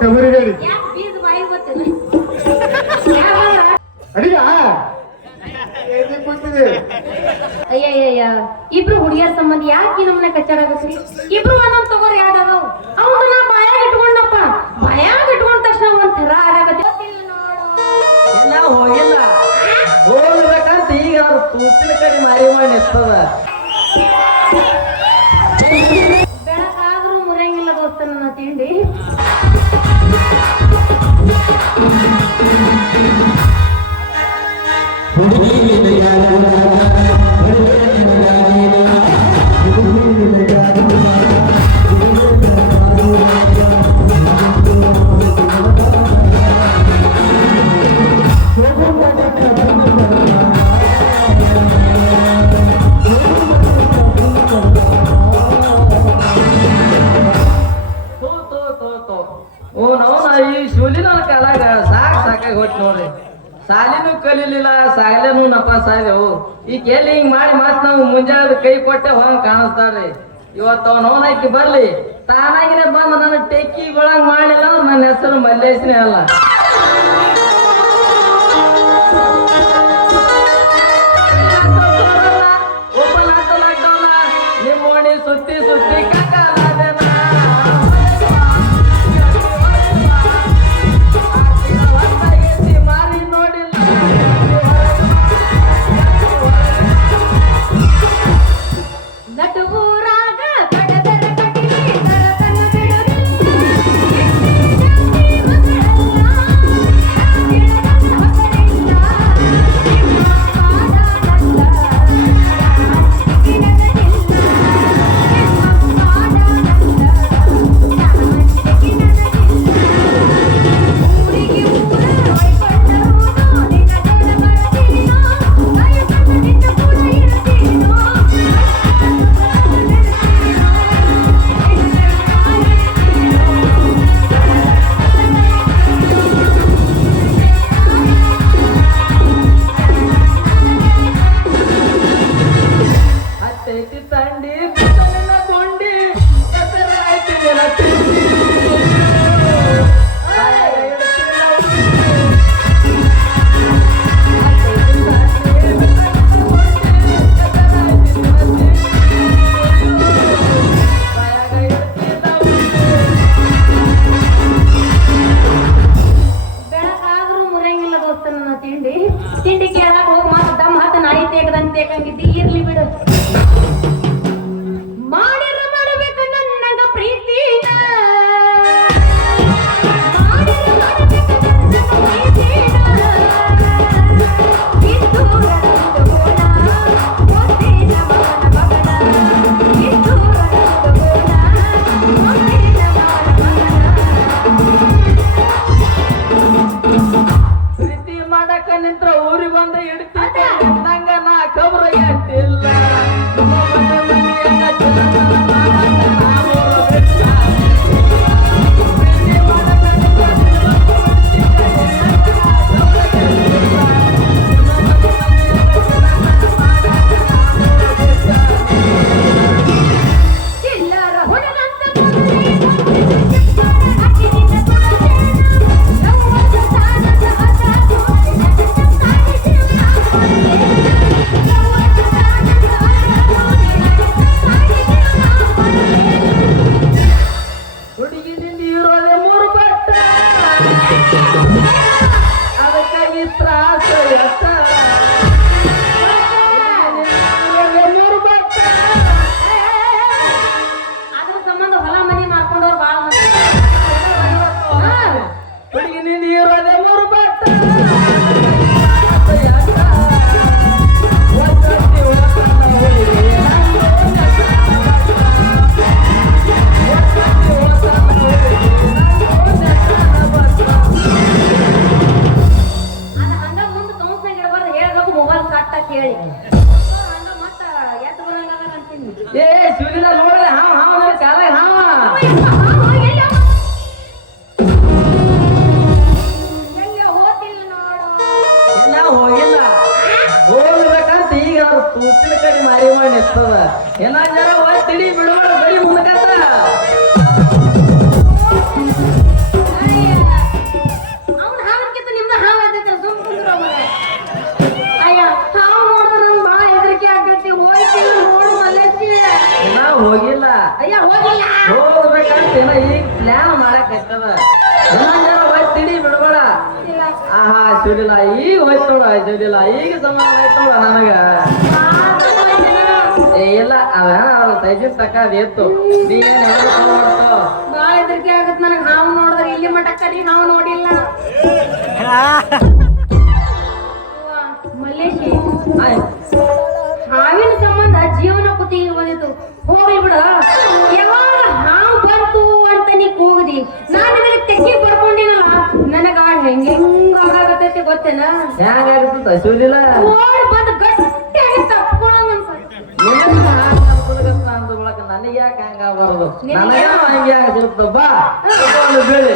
ತವರಿಬೇಡಿ ಅಡಿಯಾ ಅಯ್ಯಯ್ಯ ಇಬ್ರು ಹುಡುಗಿಯರ ಸಂಬಂಧ ಯಾಕೆ ನಮ್ಮನೆ ಕಚ್ಚಾರ ಆಗತ್ರಿ ಇಬ್ರು ಒಂದೊಂದ್ ತಗೋರ್ ಯಾಡ್ ಅದಾವ? ಅವನ್ನ ಬಾಯಾಗ ಇಟ್ಕೊಂಡಪ್ಪ. ಬಾಯಾಗ ಇಟ್ಕೊಂಡ ತಕ್ಷಣ ಒಂದ್ ಥರ ಆಗತ್ತೆ ಹೋಗಿಲ್ಲ. ಹೋಗ್ಬೇಕಂತ ಈಗ ಅವ್ರ ಕಡೆ ಮಾರಿ ಮಾಡಿ ನಿಸ್ತದ ಆಗ್ಲೇನು ನಪಾಸ್ ಆದೆವು ಈಗ ಎಲ್ಲಿ ಹಿಂಗ್ ಮಾಡಿ ಮಾತ್ ನಾವು ಮುಂಜಾನೆ ಕೈ ಕೊಟ್ಟೆ ಹೋಗ್ ಕಾಣಿಸ್ತಾರ್ರಿ ಇವತ್ತು ಅವನವನಕ್ಕೆ ಬರ್ಲಿ. ತಾನಾಗಿನೇ ಬಂದು ನನ್ನ ಟೆಕ್ಕಿಗೊಳಂಗ್ ಮಾಡಿಲ್ಲ, ನನ್ನ ಹೆಸರು ಮಲ್ಲೇಶನೇ ಅಲ್ಲ. ನಿಂತ್ರ ಊರಿಗೆ ಬಂದ ಇಡ್ತೀನಿ ಶಿವಲಿಲ್ಲ ಈಗ ಸಮಾನ ಆಯ್ತು ನನಗ. ಏ, ಇಲ್ಲ ಅವ ಸೈಜಿನ ತಕ್ಕ ಅದೇತ್ತು ನೀ ಏನ್ ಯಾವಾಗ ಫೋನ್ ಮಾಡ್ತೋ ಬಾಳ ಹೆದರಿಕೆ ಆಗತ್ ನನಗ್. ಹಾವು ನೋಡಿದ್ರೆ ಇಲ್ಲಿ ಮಟ್ಟ ಕರಿ ಹಾವು ನೋಡಿಲ್ಲ. ಮಲ್ಲೇಶಿ, ಹಾವಿನ ಸಂಬಂಧ ಜೀವನ ಕುತಿ ಬಂದಿತ್ತು ಹೋಗ್ಲಿ ಬಿಡ. ಯಾವಾಗ ಹಾವು ಬಂತು ಅಂತ ನೀ ಕೂಗದಿ? ನಾನು ತೆಗಿ ಬರ್ತೀನಿ ನನಗ ಹೆಂಗ ಹೆಂಗ ಆಗತೈತಿ ಗೊತ್ತೇನ? ಹೆಂಗಾಗುತ್ತೆ ಶಿವಲಿಲ್ಲ ಓಡಿ ಬಂದು ಗಟ್ಟಿಯಾಗಿ ಅನ್ಸತ್ತೆ. ನಿನಗೆ ಯಾಕೆ ಹಂಗ ಬರೋದು ನನಗೆ ಹಂಗೆ ಆಗಿರುತ್ತೆ ಬಾ ಒಂದು ಬೇಳೆ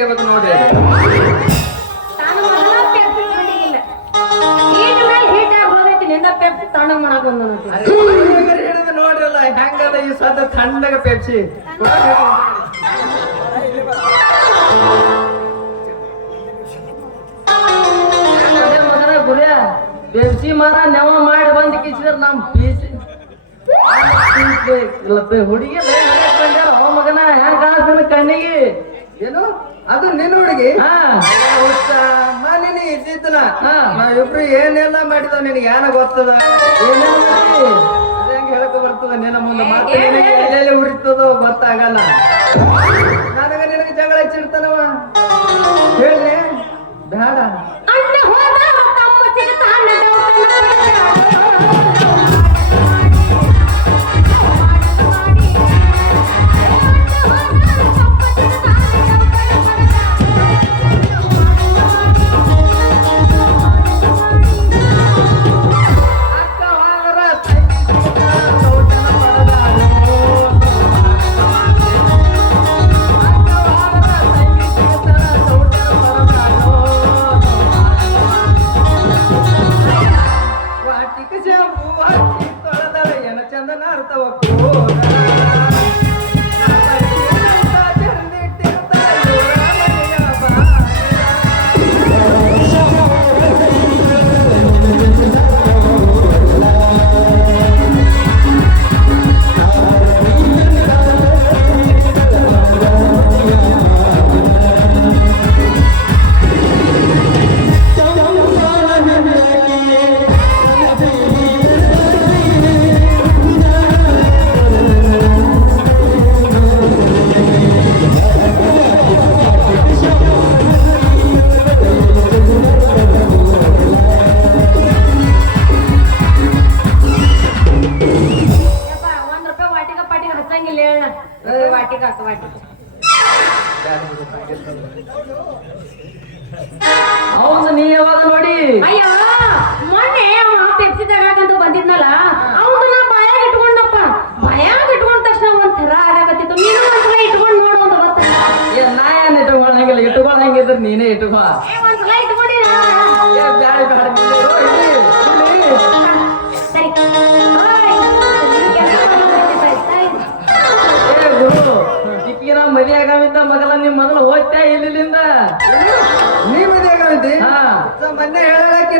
ಥಂಡಿಗೆ ನೋಡಿ. ನೋಡ್ರಿ ತಾನು ಪೆಪ್ಸಿ ಮೇಲೆ ಹೀಟ್ ಆಗಿ ಹೋಗೈತಿ ನಿಂದ ಪೆಪ್ಸಿ ತಣ್ಣಗ್ ಮಾಡಕ್ ಬಂದ ನೋಡಿ ಅರೆ, ಹಿಡಿದು ನೋಡ್ರಲ್ಲ ಹೆಂಗದ ಈ ಸದ್ದ ತಣ್ಣಗ ಪೆಪ್ಸಿ. ಅದೇ ಮಗನ ಗುರಿಯ ಪೆಪ್ಸಿ ಮಾರ ನೆವ ಮಾಡಿ ಬಂದ್ ಕಿಸಿದ್ರ ನಮ್ ಪೀಸಿ. ಹುಡುಗಿ ಬಂದ್ಯಾರ ಅವ ಮಗನ ಹೆಂಗ್ ಕಾಣ್ತಾನ ಕಣ್ಣಿಗೆ? ಏನು? ಅದು ನಿನ್ನ ಹುಡುಗಿ ನಿನ್ನ ಇದ್ದಿದ್ದನ ನಾವಿಬ್ರು ಏನೆಲ್ಲ ಮಾಡಿದ ನಿನಗೆ ಏನ ಗೊತ್ತದ? ಹೆಂಗ್ ಹೇಳಕ್ ಬರ್ತದ ನಿನ್ನ ಮುಂದೆ. ಮತ್ತೆ ನಿನಗೆ ಎಲ್ಲೆಲ್ಲಿ ಉರಿತದೋ ಗೊತ್ತಾಗಲ್ಲ. ನನಗ ನಿನಗೆ ಜಗಳ ಹಚ್ಚಿಡ್ತಾನವ. ಹೇಳಿ ಬೇಡ.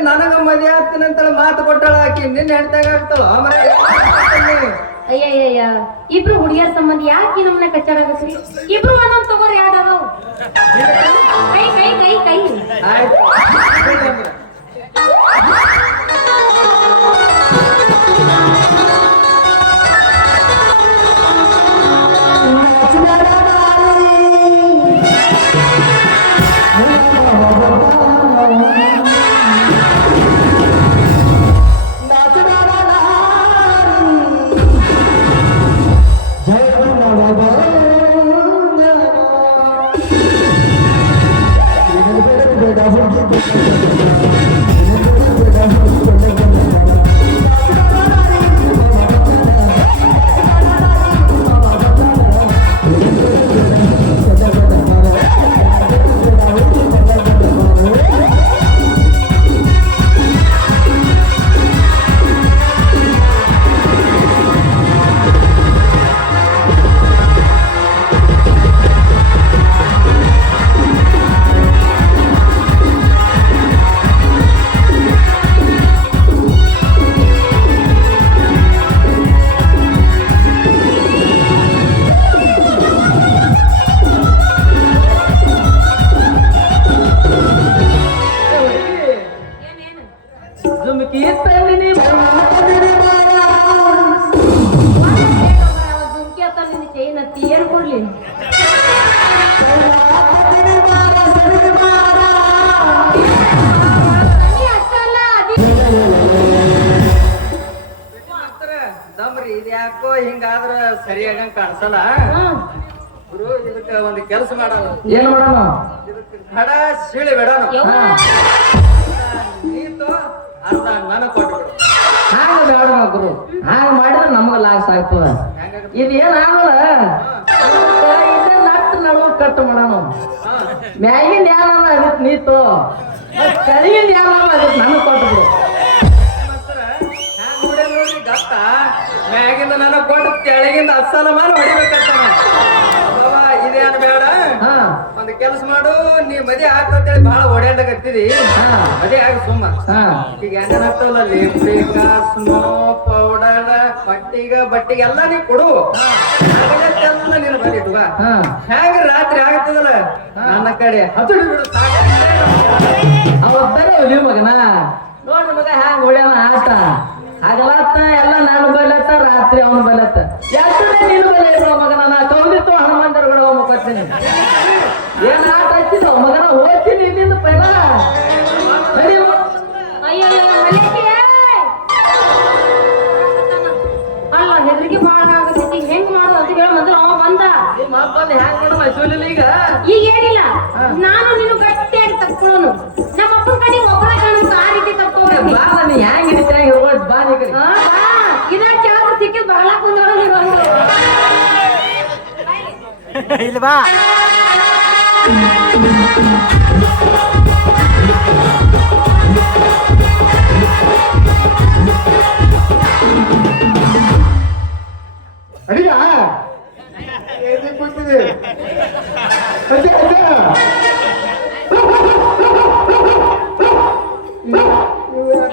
ನನಗ ಮದುವೆ ಆಗ್ತೀನಿ ಅಂತ ಮಾತು ಕೊಟ್ಟಳ ಆಕಿ. ನಿನ್ನ ಹೆಂಡತಿಯಾಗ ಆಗ್ತಾಳ? ಅಯ್ಯಯ್ಯ ಅಯ್ಯಯ್ಯಯ್ಯ ಇಬ್ರು ಹುಡುಗಿಯರ ಸಂಬಂಧ ಯಾಕೆ ನಮ್ಮನ್ನ ಕಚ್ಚಾಡಾಗತ್ರಿ ಇಬ್ರು ಒಂದೊಂದ್ ತಗೋರಿ ಅದಾವು. ಕೈ ಕೈ ಕೈ ಕೈ. ಆಯ್ತು. ಯಾಕೋ ಹಿಂಗಾದ್ರ ಸರಿಯಾಗಂಗ್ ಕಾಣಿಸಲ್ಲ. ಗುರು ಇದಕ್ಕ ಒಂದು ಕೆಲಸ ಮಾಡೋಣ ಏನ್ ಮಾಡೋಣ ಇದಕ್ಕೆ ಖಡ ಸೀಳಿ ಬಿಡೋಣ. ನೀತು ಅರ್ಧ ನನಗೆ ಕೊಟ್ಬಿಡು. ಹಾಗ ಬೇಡ ಗುರು. ಹಾಗ ಮಾಡಿದ್ರೆ ನಮಗ ಲಾಸ್ ಆಗ್ತದ. ಇದು ಏನಾಗಲ್ಲ ನಡುವ ಕಟ್ ಮಾಡೋಣ. ಮ್ಯಾಗಿನ ಯಾರು ಅದಕ್ಕೆ ನೀತು ಕಲಿಯಿಂದ ಯಾರು ಅದಕ್ಕೆ ನಾನು ಕೊಟ್ಬಿಡು. ಮ್ಯಾಗಿಂದ ನನ್ನ ಕೊಟ್ಟು ಕೆಳಗಿಂದ ಅಸಲ ಮಾಡಿ ಹೊಡಿಬೇಕಂತ ಇದೇನ್ ಬೇಡ. ಒಂದು ಕೆಲಸ ಮಾಡು. ನೀ ಮದಿ ಆಗ್ತಂತೇಳಿ ಬಹಳ ಓಡಾಡಕತ್ತಿದಿ ಮದಿ ಆಗಿ ಸುಮ್ಮ. ಈಗ ಹೆಂಗ ಹಾಕ್ತಾವಲ್ಲ ಲಿಪ್ಸ್ಟಿಕ್ ಸ್ನೋ ಪೌಡರ್ ಬಟ್ಟಿಗ ಬಟ್ಟಿಗೆ ಎಲ್ಲ ನೀ ಕೊಡು. ಎಲ್ಲ ನೀನು ಬರೀ ಇಟ್ಕೋ ಹೆಂಗ ರಾತ್ರಿ ಆಗ್ತದಲ್ಲ? ನನ್ನ ಕಡೆ ಹತ್ತು ಬಿಡು ಅವತ್ತನೇ ಒಲಿ ಮಗನ. ನೋಡಿ ಮಗ ಹ್ಯಾಂಗ ಹೊಡ್ಯಾವ ಆಟ ಹಗಲತ್ತ ಎಲ್ಲ ನಾನು ರಾತ್ರಿ ಅವನು ಬಲತ್ತ ಎಷ್ಟನೇ ಇಲ್ಲಿ ಬಾ ಎಲ್ಲಿ ಕೂತಿದೆ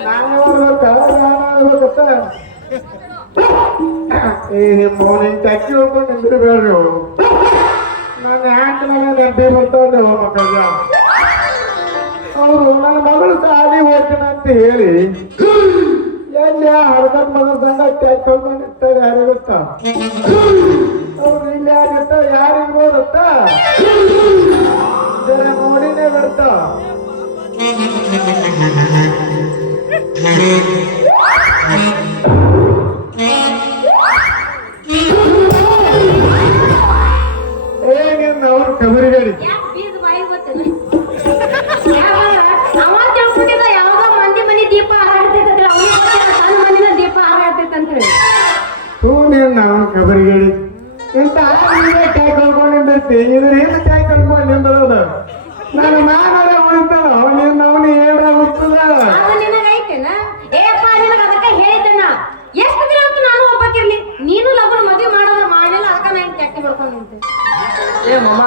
ನಾನು ನೋಡ್ಬೇಕ ನಾನು ನೋಡ್ಬೇಕತ್ತ ಏ ನಿಮ್ಮ ಅವನಿಗೆ ಟಕ್ಕಿ ಹೋಗ್ಕೊಂಡು ಅವಳು ಬರ್ತಾವ್ರಿ ಅವ ಮಕ್ಕಳ ಅವರು ನನ್ನ ಮಗಳು ಸಾಲಿ ಹೋಗ್ತಾನ ಅಂತ ಹೇಳಿ, ಎಲ್ಲಿ ಹರ್ದಕ್ ಮಗನ ಸಂಗ ಟ್ಯಾಕ್ ಹೋಗ್ಕೊಂಡಿರ್ತಾರೆ ಯಾರಿಗೆ ಗೊತ್ತಾ? ಅವ್ರು ಇಲ್ಲಿ ಯಾರಿಗೆ ಯಾರಿರ್ಬೋದತ್ತ ಜರ ನೋಡಿನೇ ಬಿಡ್ತಾ ಏನಿಲ್ಲ ಕಳ್ಕೊಂಡಿದ್ದೈತಿ ಇದ್ರ ಹಿಂದೆ ಕೈ ಕಳ್ಕೊಂಡು ನಿಂದಳೋದು ನನ್ನ ಮಾನವೇ ಉಳಿತಾನ ಅವನಿಂದ ಅವನು ಏನಾಗುತ್ತದ ಅದು ನಿನಗೈತೇನ? ಏಪ್ಪ ನಿನಗ ಅದಕ್ಕ ಹೇಳಿದ್ದೆನ ಎಷ್ಟು ದಿನ ಅಂತ ನಾನು ನೀನು ಲಗ್ನ ಮದ್ವೆ ಮಾಡೋದು ಮಾಡಿಲ್ಲ ಅದಕ್ಕ ನಾನು ಚಟ್ಟಿ ಬಿಡ್ಕೊಂಡು ನಿಂತೆ ಏ ಮಮ್ಮ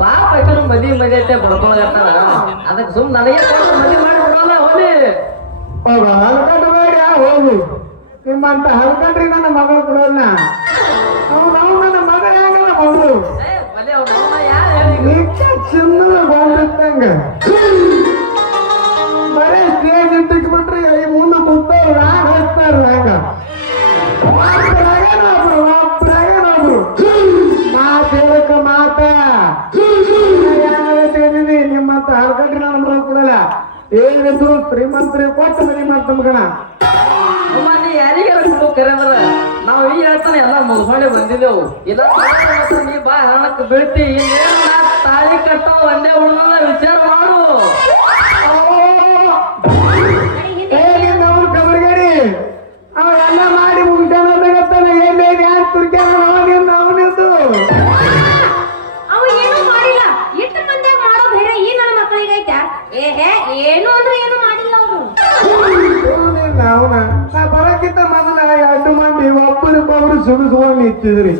ಪಾಪ ಆಕಿನು ಮದಿ ಮದಿ ಅಂತ ಅದಕ್ಕೆ ಸುಮ್ ನನಗೆ ಕೊಟ್ಟು ಮದಿ ಮಾಡಿ ಬಿಡೋಲ್ಲ ಹೋಗ ನಿಮ್ಮಂತ ಹಲ್ಕಂಡ್ರಿ ನನ್ನ ಮಗಳು ಕೊಡೋಲ್ಲ ಅವ್ನು ನನ್ನ ಮಗ ಹೆಂಗಲ್ಲ ಮಗಳು. ನಿಕ್ಕ ಚಿನ್ನದ ಬಂದಿತ್ತಂಗ ಬರೇ ಸ್ಟೇಜ್ ಬಿಟ್ರಿ ಈ ಮುಂದೆ ಕೂತವ್ರು ರಾಗ ಹಚ್ತಾರ ರಾಗ ಒಬ್ರಾಗೇನೊಬ್ರು ಮಾತ್. ತಿಳಿದಿದಿ ನಿಮ್ಮಂತ ಹಲ್ಕಟ್ರಿ ನನ್ನ ಮಗಳು ಕೊಡಲ್ಲ. ಏನಿದ್ರು ಶ್ರೀಮಂತರಿ ಕೊಟ್ಟು ಮನೆ ಮಾಡ್ತ ಮಗನ ಅಮ್ಮ ನೀ ಯಾರಿಗಾರ ನಾವು ಈ ಹೇಳ್ತಾನೆ, ಎಲ್ಲ ಮುಗಿಸ್ಕೊಂಡೆ ಬಂದಿದ್ದೆವು. ಇಲ್ಲ ನೀ ಬಾ ಹಣಕ್ಕೆ ಬೀಳ್ತಿ, ಇನ್ನೇನು ತಾಳಿ ಕಟ್ಟಾವ ಒಂದೇ ಉಳ್ದ ವಿಚಾರ ಮಾಡು. ಏ ನಿನ್ನ ಅವ್ರ ಕಬರ್ಗಡಿ ಮಾಡಿ ಮುಗ್ದಾನ ಎಲ್ಲಿ ಯಾರು ತುರ್ಕ್ಯಾನ ಅವನಿಂದ ಅವನಿಂದು ಅವ ಏನೂ ಮಾಡಿಲ್ಲ. ಇಟ್ಟು ಮಂದ್ಯಾಗ ಮಾಡೋ ಬೇರೆ ಈ ನನ್ನ ಮಕ್ಕಳಿಗೆ ಐತಾ. ಏ ಹೇ ಏನು ಅಂದ್ರೆ ಏನು ಮಾಡಿಲ್ಲ ಅವನ. ನಾ ಬರಕ್ಕಿಂತ ಮೊದಲ ಎರಡು ಮಂದಿ ಒಬ್ಬರು ಸುಡಿಸ್ಕೊಂಡು ನಿಂತಿದ್ರಿ.